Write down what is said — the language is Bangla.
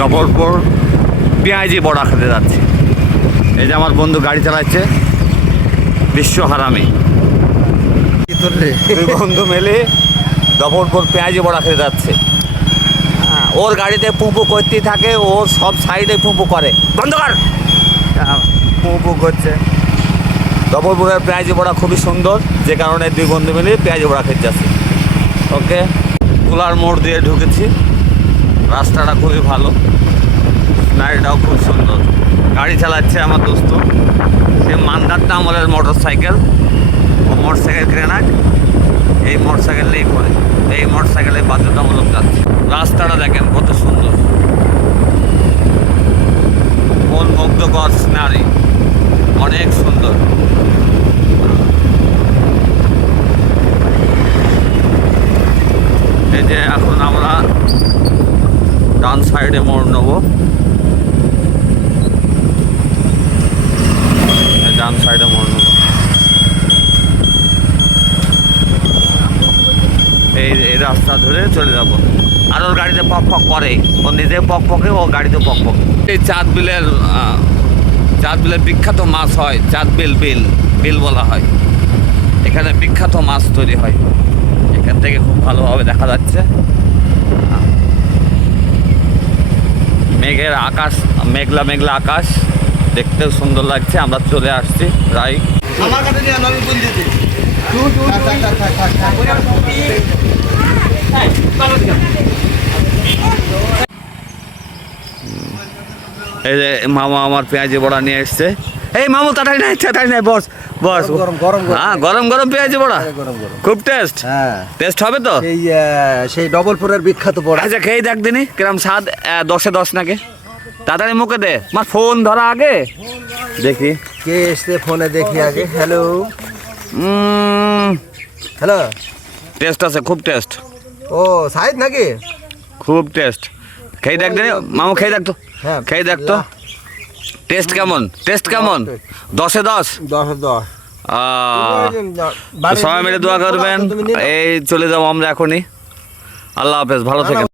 নবরপুর পেঁয়াজি বড়া খেতে যাচ্ছি। এই যে আমার বন্ধু গাড়ি চালাচ্ছে, বিশ্ব হারামি। দুই বন্ধু মিলে নবরপুর পেঁয়াজি বড়া খেতে যাচ্ছে। হ্যাঁ, ওর গাড়িতে পুঁপু করতেই থাকে, ও সব সাইডে পুঁপু করে, বন্ধ কর, পুঁপু করছে। নবরপুরের পেঁয়াজি বড়া খুবই সুন্দর, যে কারণে দুই বন্ধু মিলে পেঁয়াজি বড়া খেতে যাচ্ছে। ওকে, কুলার মোড় দিয়ে ঢুকেছি। রাস্তাটা খুবই ভালো, গাড়িটাও খুব সুন্দর। গাড়ি চালাচ্ছে আমার দোস্ত, সে মান্দারটা আমলের মোটর সাইকেল। ও মোটর সাইকেল কিনে না, এই মোটর সাইকেল নিয়েই করে, এই মোটর সাইকেলে বাধ্যতামূলক যাচ্ছে। রাস্তাটা দেখেন কত সুন্দর, মন মুগ্ধকর সিনারি, অনেক সুন্দর। এই যে এখন আমরা ডান সাইডে মোড় নেবো, ডান সাইডে মোড় নেবো। এই রাস্তা ধরে চলে যাবো। আর ওর গাড়িতে পক পক করে, ও নিজে পক পকে, ও গাড়িতে পক পক। এই চাঁদ বিলের বিখ্যাত মাছ হয়, চাঁদ বিল বিল বলা হয়। এখানে বিখ্যাত মাছ তৈরি হয়, এখান থেকে খুব ভালোভাবে দেখা যাচ্ছে। মেঘের আকাশ, মেঘলা মেঘলা আকাশ, দেখতেও সুন্দর লাগছে। আমরা চলে আসছি প্রায়। এই যে মামা আমার পেঁয়াজি বড়া নিয়ে এসছে। এই মামু তাড়াতাড়ি নাই বস বস। হ্যাঁ, গরম গরম পেঁয়াজি বড়া, খুব টেস্ট। হ্যাঁ, টেস্ট হবে তো? সেই নবলপুরের বিখ্যাত বড়া। আচ্ছা, খেয়ে দেখ দিনি কিরম স্বাদ। 10-এ 10 নাকি? তাড়াতাড়ি মুখে দে, আমার ফোন ধরা আগে দেখি কে এসছে ফোনে, দেখি আগে। হ্যালো হ্যালো, টেস্ট আছে, খুব টেস্ট, ও সাইদ নাকি? খুব টেস্ট। খেয়ে দেখ দিনি মামু, খেয়ে দেখ তো, হ্যাঁ, খেয়ে দেখ তো টেস্ট কেমন, টেস্ট কেমন? 10-এ 10। 10-10। সবাই মিলে দোয়া করবেন। এই চলে যাবো আমরা এখনই। আল্লাহ হাফেজ, ভালো থেকেন।